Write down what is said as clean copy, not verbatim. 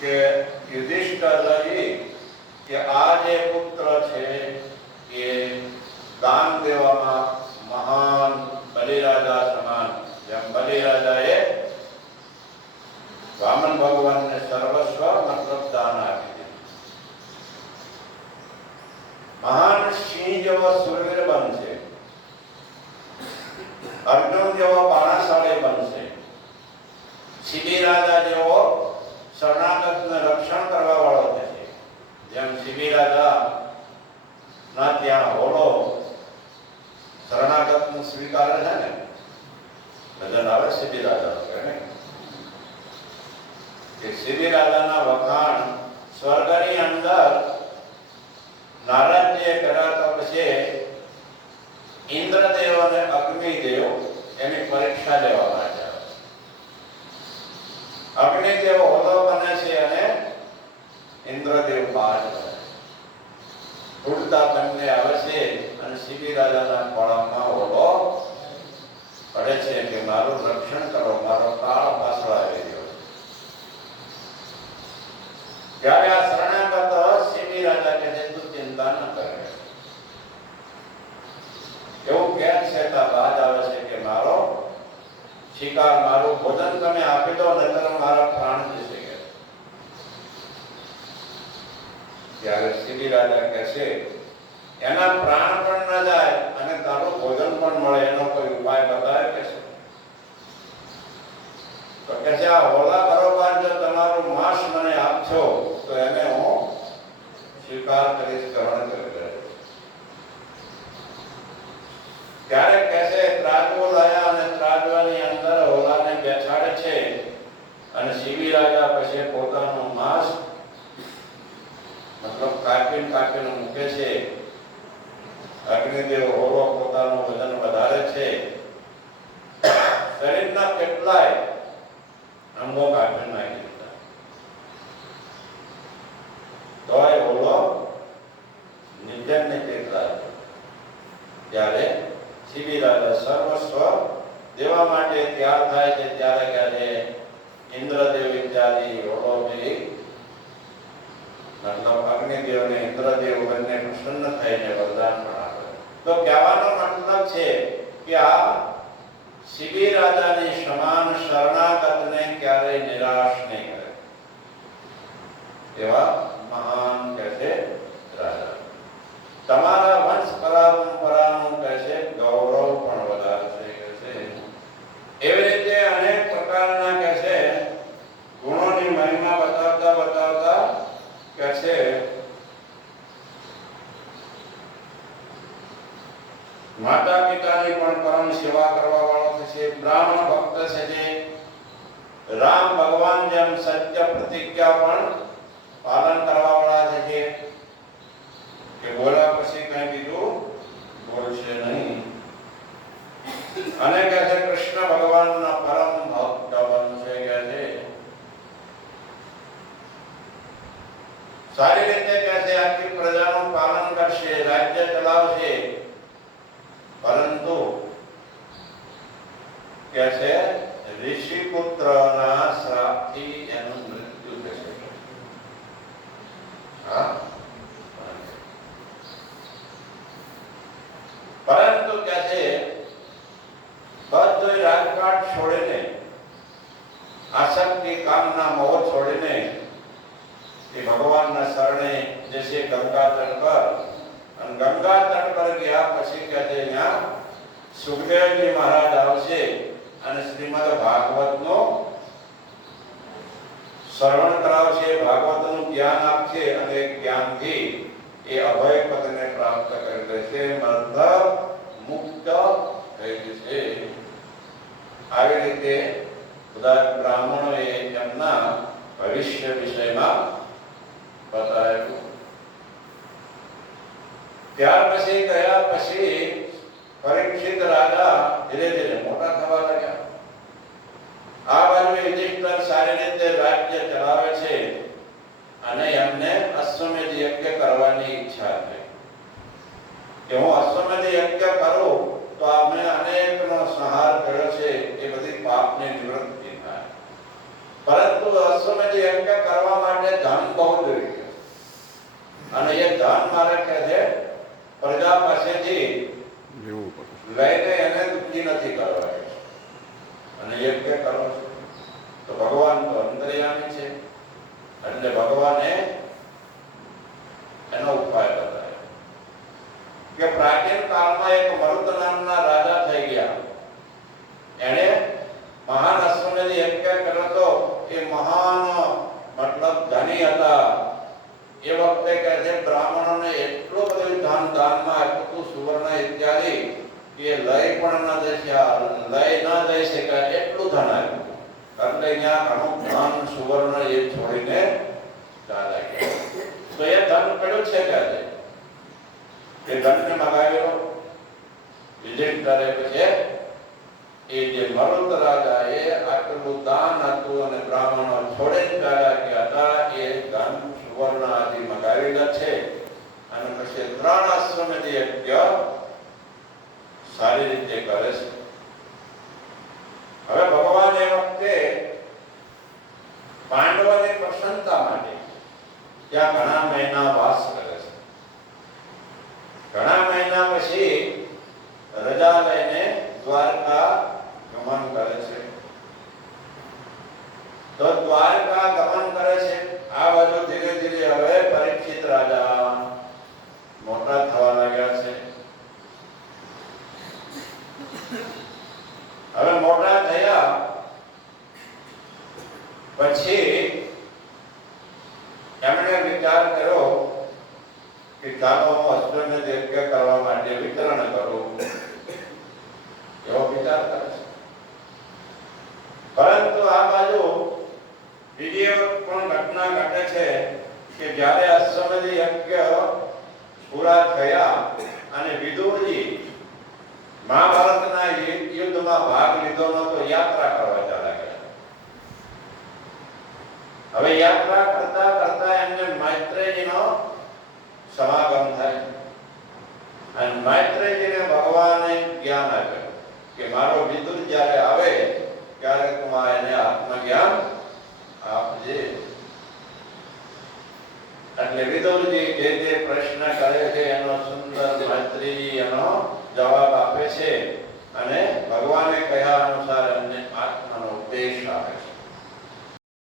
કે યુધિષ્ઠિરજી કે આ જે પુત્ર છે એ દાન દેવામાં મહાન બલિરાજા સમાન, જેમ બલિરાજાએ વામન ભગવાનને સર્વસ્વ મતલબ દાન આપી દીધું, મહાન સિંહ જેવો સુરવીર બનશે, અર્જુન જેવો બાણાશાળી બનશે, શિબી રાજા જેવો શરણાગતને રક્ષણ કરવા વાળો થશે. જેમ શિબી રાજા ના ત્યાં હોલો શરણાગતનું સ્વીકારે છે ને, નજર આવે શિબી રાજા કે શિબી રાજાના વખાણ સ્વર્ગની અંદર નારદજીએ કર્યા તો પછી ઇન્દ્રદેવ અને અગ્નિદેવ એની પરીક્ષા લેવા માટે અગ્નિદેવ હોલો બને છે અને ઇન્દ્રદેવ બાજ બને, ઉડતા બંને આવે છે અને શિબી રાજાના ખોળામાં હોલો પડે છે કે મારું રક્ષણ કરો, મારો કાળ પાછો આવી ગયો. ત્યારે આ શરણાગત શિબી રાજા કહે છે તું ચિંતા ન કરે, એવું કે છે બાદ આવે છે કે મારો શિકાર, મારું ભોજન તમે આપી દો નહીતર મારા પ્રાણ જશે. ત્યારે શિબી રાજા કહે છે એના પ્રાણ પણ ન જાય અને તારું ભોજન પણ મળે, એનો કોઈ ઉપાય બતાવે કે છે? તો કે છે આ હોલા બરોબર જો તમારું માંસ મને આપશો તો એને હું સ્વીકાર કરીશ, ગ્રહણ કરીશ. ત્યારે કહે છે ત્રાજવો લાયા અને ત્રાજવાની અંદર હોલાને બેસાડે છે અને શિબી રાજા પછી પોતાનું માંસ મતલબ કાપીને મૂકે છે. અગ્નિદેવ હોલો પોતાનું વજન વધારે છે, શરીરના કેટલાય અંગો કાપી નાખી દીધા, તોય હોલો નીચે કેટલાય. ત્યારે શિબી રાજા સર્વસ્વ દેવા માટે તૈયાર થાય છે. ત્યારે કહે છે ઇન્દ્રદેવ ઇત્યાદિ હોલો મતલબ અગ્નિદેવ ને ઇન્દ્રદેવ બંને પ્રસન્ન થઈને વરદાન પણ આપે. તો કહેવાનો મતલબ છે કે આ શિબી રાજાની સમાન શરણાગતને ક્યારેય નિરાશ નહીં કરે એવા મહાન કહે છે રાજા. તમારા વંશ પરંપરાનું કહે છે ગૌરવ પણ વધારશે કહે છે. એવી રીતે અનેક પ્રકારના કહે છે ગુણોની મહિમા બતાવતા બતાવતા કહે છે માતા પિતાની પણ પરમ સેવા કરવા વાળો થશે, બ્રાહ્મણ ભક્ત છે, રામ ભગવાન જેમ સત્ય પ્રતિજ્ઞા પણ પાલન કરવા વાળા થશે કે બોલ્યા પછી કઈ બીજું બોલશે નહીં. અને કહે છે કૃષ્ણ ભગવાનના પરમ ભક્ત બનશે. કહે છે સારી રીતે કહે છે આખી પ્રજાનું પાલન કરશે, રાજ્ય ચલાવશે, પરંતુ કહે છે ઋષિ પુત્રના શ્રાપથી એનું મૃત્યુ થશે. પરંતુ કહે છે બધું રાજપાટ છોડીને, આસક્તિ કામના મોહ છોડીને એ ભગવાનના શરણે જશે ગંગા તટ પર. અને ગંગા તટ પર ગયા પછી કહે છે ત્યાં સુખદેવજી મહારાજ આવશે અને શ્રીમદ ભાગવતનો શ્રવણ કરાવશે, ભાગવતનું જ્ઞાન આપશે અને જ્ઞાનથી એ અભય પદને પ્રાપ્ત કરી દેશે, મતલબ મુક્ત થઈ જશે. આવી રીતે બધા બ્રાહ્મણોએ એમના ભવિષ્ય વિષયમાં બતાવ્યું. ત્યાર પછી ગયા પછી પરીક્ષિત રાજા ધીરે ધીરે મોટા થવા લાગ્યા. આ બાજુ યુધિષ્ઠિર સારી રીતે રાજ્ય ચલાવે છે અને એમને અશ્વમેધ યજ્ઞ કરવાની ઈચ્છા થઈ કે હું અશ્વમેધ યજ્ઞ કરું તો આપણે અનેકનો સંહાર કર્યો છે એ બધી પાપની નિવૃત્તિ થાય. પરંતુ અશ્વમેધ યજ્ઞ કરવા માટે ધન બહુ જોઈએ અને એ ધન મારે કે છે પ્રજા પાસેથી લઈને એને દુઃખી નથી કરવા અને યજ્ઞ કરો તો ભગવાન તો અંતર્યામી છે એટલે ભગવાને એનો ઉપાય બતાવ્યો કે પ્રાચીન કાળમાં એક મરુત નામના રાજા થઈ ગયા. એણે મહાન અશ્વમેધ યજ્ઞ કર્યો તો એ મહાન મતલબ ધની હતા. એ વખતે કહે છે બ્રાહ્મણોને એટલું બધું ધન દાનમાં આપ્યું સુવર્ણ ઇત્યાદિ કે લઈ પણ ન દઈ શકાય એટલું ધન આપ્યું. એટલે અહીંયા ઘણું ધન સુવર્ણ એ છોડીને ચાલ્યા ગયા. તો એ ધન પડ્યું છે કે એ ધનને મગાવ્યો વિજય કરે પછી એ જે મરુત રાજા એ આટલું દાન હતું અને બ્રાહ્મણો છોડે ચાલ્યા ગયા હતા. એ ધન સુવર્ણ આદિ મગાવેલા છે અને પછી 3 અશ્વમેધ યજ્ઞ સારી રીતે કરે છે. હવે ભગવાન એ વખતે પાંડવોની પ્રસન્નતા માટે ત્યાં ઘણા મહિના વાસ કરે છે. ઘણા મહિના પછી રજા લઈને દ્વારકા ગમન કરે છે. તો દ્વારકા ગમન કરે છે. આ બાજુ ધીરે ધીરે હવે પરીક્ષિત રાજા મોટા થવા લાગ્યા છે. હવે મોટા થયા પછી એમણે વિચાર કર્યો કે ચાલો હું અશ્વમેધ યજ્ઞ કરવા માટે વિતરણ કરું એવો વિચાર કરે છે. પરંતુ આ બાજુ બીજી એક પણ ઘટના ઘટે છે કે જ્યારે અશ્વમેધ યજ્ઞ પૂરા થયા અને વિદુરજી મહાભારતના યુદ્ધમાં ભાગ લીધો નતો યાત્રા કરવા ચાલ્યા ગયા. હવે યાત્રા કરતા કરતા એમને મૈત્રેયજીનો સમાગમ થાય અને મૈત્રેયજીને ભગવાને જ્ઞાન આપ્યું કે મારો વિદુર જ્યારે આવે ત્યારે તું એને આત્મજ્ઞાન આપજે. એટલે વિદુરજી જે પ્રશ્ન કરે છે એનો સુંદર મૈત્રેયજી એનો જવાબ આપે છે અને ભગવાને કહ્યા અનુસાર એમને આત્માનો ઉપદેશ આપે છે.